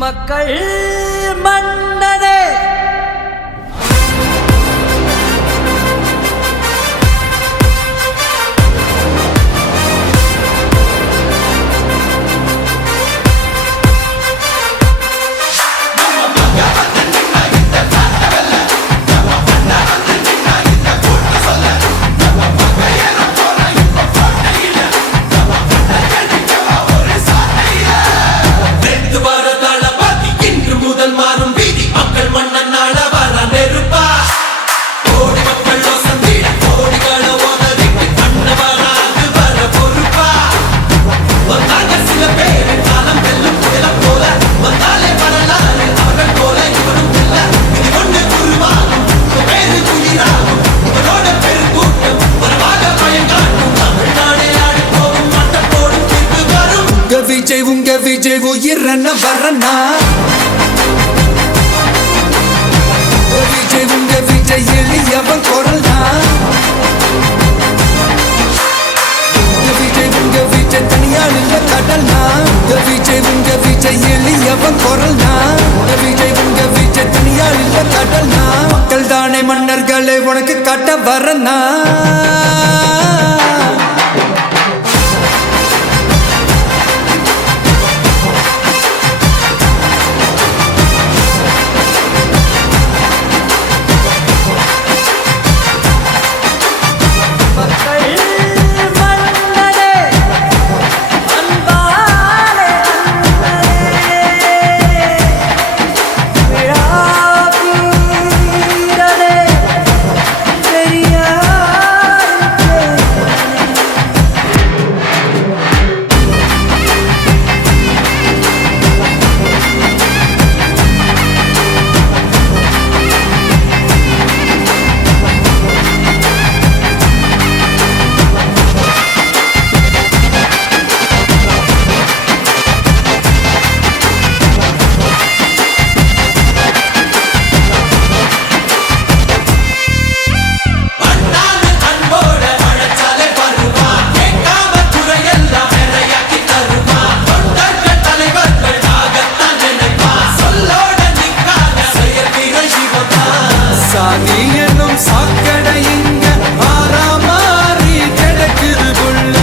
மக்கள் மன்னனே உங்க விஜய் உயிரன வரனா உங்க விஜய் எளியவன் குரல்னா உங்க விஜய் தனியால் இல்ல கடல்னா உங்க விஜய் எளியவன் குரல்னா உங்க விஜய் தனியால் இல்ல கடல்னா மக்கள் தானே மன்னர்களே உனக்கு காட்ட வரனா சாக்கடை இங்க மாறாமாறி கிடக்குது புள்ள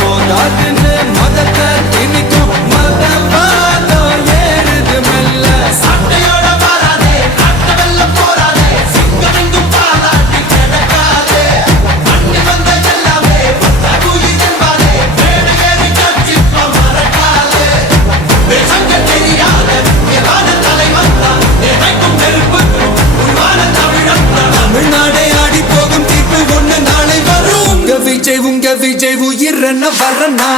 போதாதுன்னு மதத்தை திணிக்கும் மதவாதம் ஏறுது மெல்ல சட்டையோட வராதே கட்ட வெல்ல போறாதே சிங்கமெங்கும் பாலாட்டி கிடக்காதே அண்ணி வந்த எல்லாமே கூலி செல்வாதே மேடு ஏறி கட்சிப்ப மறக்காதே சங்க தெரியாத எவான தலைவன் தான் நினைக்கும் நெருப்புக்கும் உருவான தமிழ்நாடே ஆடி போகும் தீர்ப்பு ஒண்ணு நாளை வரும் உங்க விஜய் உயிரன வரனா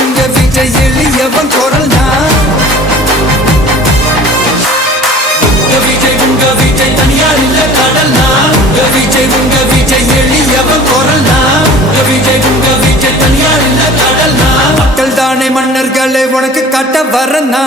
உங்க விஜய் எளியவன் குரல்னா உங்க விஜய் தனியார் இல்ல கடல்னா உங்க விஜய் எளியவன் குரல்னா உங்க விஜய் தனியார் இல்ல கடல்னா மக்கள் தானே மன்னர்களே உனக்கு காட்ட வரனா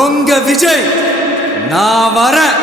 உங்க விஜய் நான் வரேன்.